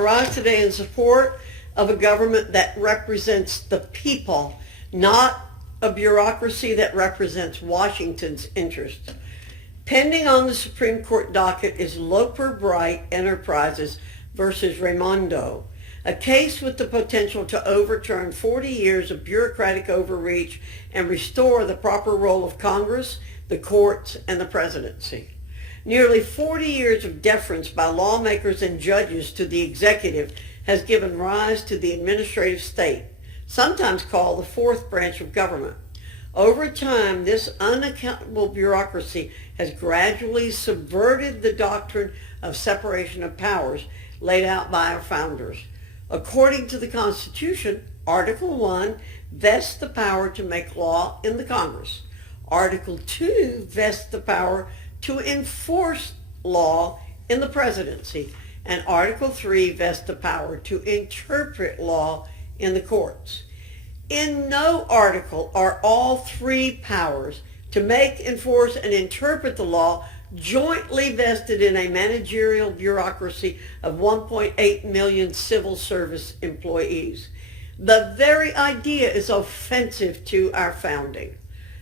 rise today in support of a government that represents the people, not a bureaucracy that represents Washington's interests. Pending on the Supreme Court docket is Loper Bright Enterprises versus Raimondo, a case with the potential to overturn 40 years of bureaucratic overreach and restore the proper role of Congress, the courts, and the presidency. Nearly 40 years of deference by lawmakers and judges to the executive has given rise to the administrative state, sometimes called the fourth branch of government. Over time, this unaccountable bureaucracy has gradually subverted the doctrine of separation of powers laid out by our founders. According to the Constitution, Article 1 vests the power to make law in the Congress. Article 2 vests the power to enforce law in the presidency. And Article 3 vests the power to interpret law in the courts. In no article are all three powers to make, enforce, and interpret the law jointly vested in a managerial bureaucracy of 1.8 million civil service employees. The very idea is offensive to our founding.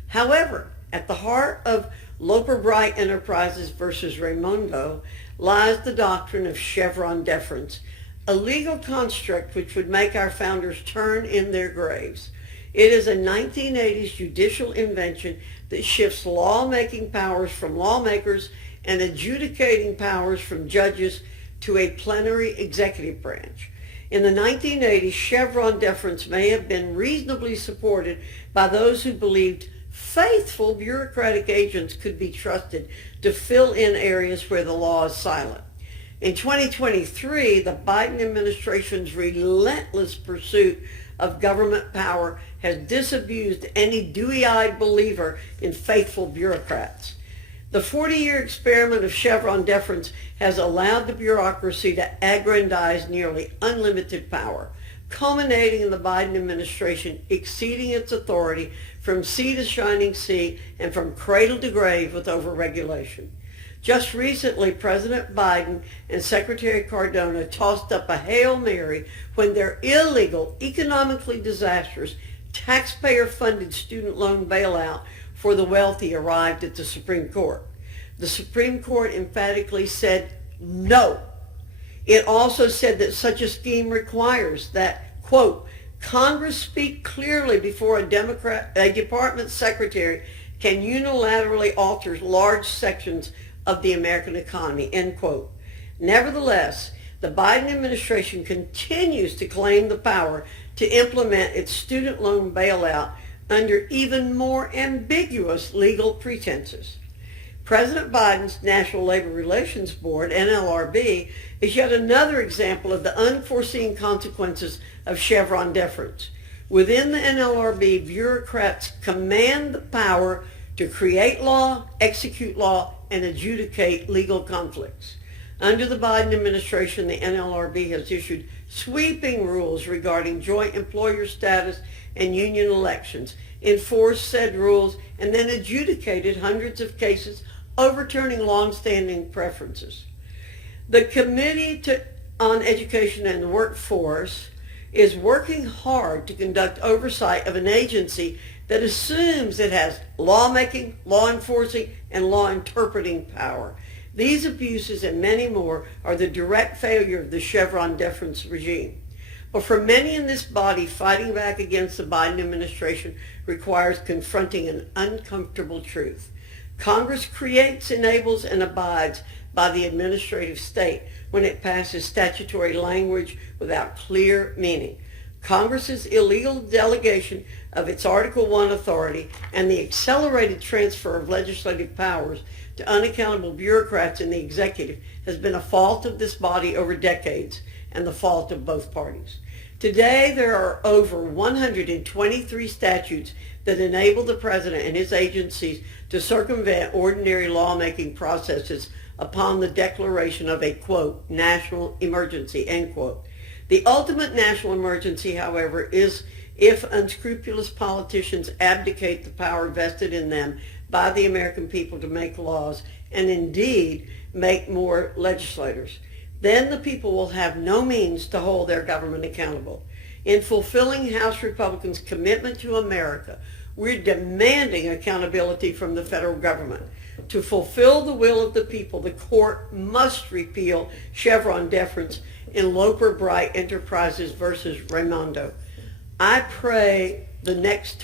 However, at the heart of Loper Bright Enterprises versus Raimondo lies the doctrine of Chevron Deference, a legal construct which would make our founders turn in their graves. It is a 1980s judicial invention that shifts lawmaking powers from lawmakers and adjudicating powers from judges to a plenary executive branch. In the 1980s, Chevron Deference may have been reasonably supported by those who believed faithful bureaucratic agents could be trusted to fill in areas where the law is silent. In 2023, the Biden administration's relentless pursuit of government power has disabused any dewy-eyed believer in faithful bureaucrats. The 40-year experiment of Chevron Deference has allowed the bureaucracy to aggrandize nearly unlimited power, culminating in the Biden administration exceeding its authority from sea to shining sea and from cradle to grave with overregulation. Just recently, President Biden and Secretary Cardona tossed up a Hail Mary when their illegal, economically disastrous, taxpayer-funded student loan bailout for the wealthy arrived at the Supreme Court. The Supreme Court emphatically said no. It also said that such a scheme requires that, quote, Congress speak clearly before a department secretary can unilaterally alter large sections of the American economy, end quote. Nevertheless, the Biden administration continues to claim the power to implement its student loan bailout under even more ambiguous legal pretenses. President Biden's National Labor Relations Board, NLRB, is yet another example of the unforeseen consequences of Chevron Deference. Within the NLRB, bureaucrats command the power to create law, execute law, and adjudicate legal conflicts. Under the Biden administration, the NLRB has issued sweeping rules regarding joint employer status and union elections, enforced said rules, and then adjudicated hundreds of cases overturning long-standing preferences. The Committee on Education and the Workforce is working hard to conduct oversight of an agency that assumes it has lawmaking, law enforcing, and law interpreting power. These abuses and many more are the direct failure of the Chevron Deference regime. But for many in this body, fighting back against the Biden administration requires confronting an uncomfortable truth. Congress creates, enables, and abides by the administrative state when it passes statutory language without clear meaning. Congress's illegal delegation of its Article 1 authority and the accelerated transfer of legislative powers to unaccountable bureaucrats in the executive has been a fault of this body over decades and the fault of both parties. Today, there are over 123 statutes that enable the president and his agencies to circumvent ordinary lawmaking processes upon the declaration of a, quote, national emergency, end quote. The ultimate national emergency, however, is if unscrupulous politicians abdicate the power vested in them by the American people to make laws and indeed make more legislators. Then the people will have no means to hold their government accountable. In fulfilling House Republicans' commitment to America, we're demanding accountability from the federal government. To fulfill the will of the people, the court must repeal Chevron Deference in Loper Bright Enterprises versus Raimondo. I pray next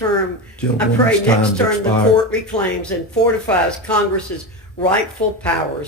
term the court reclaims and fortifies Congress's rightful powers.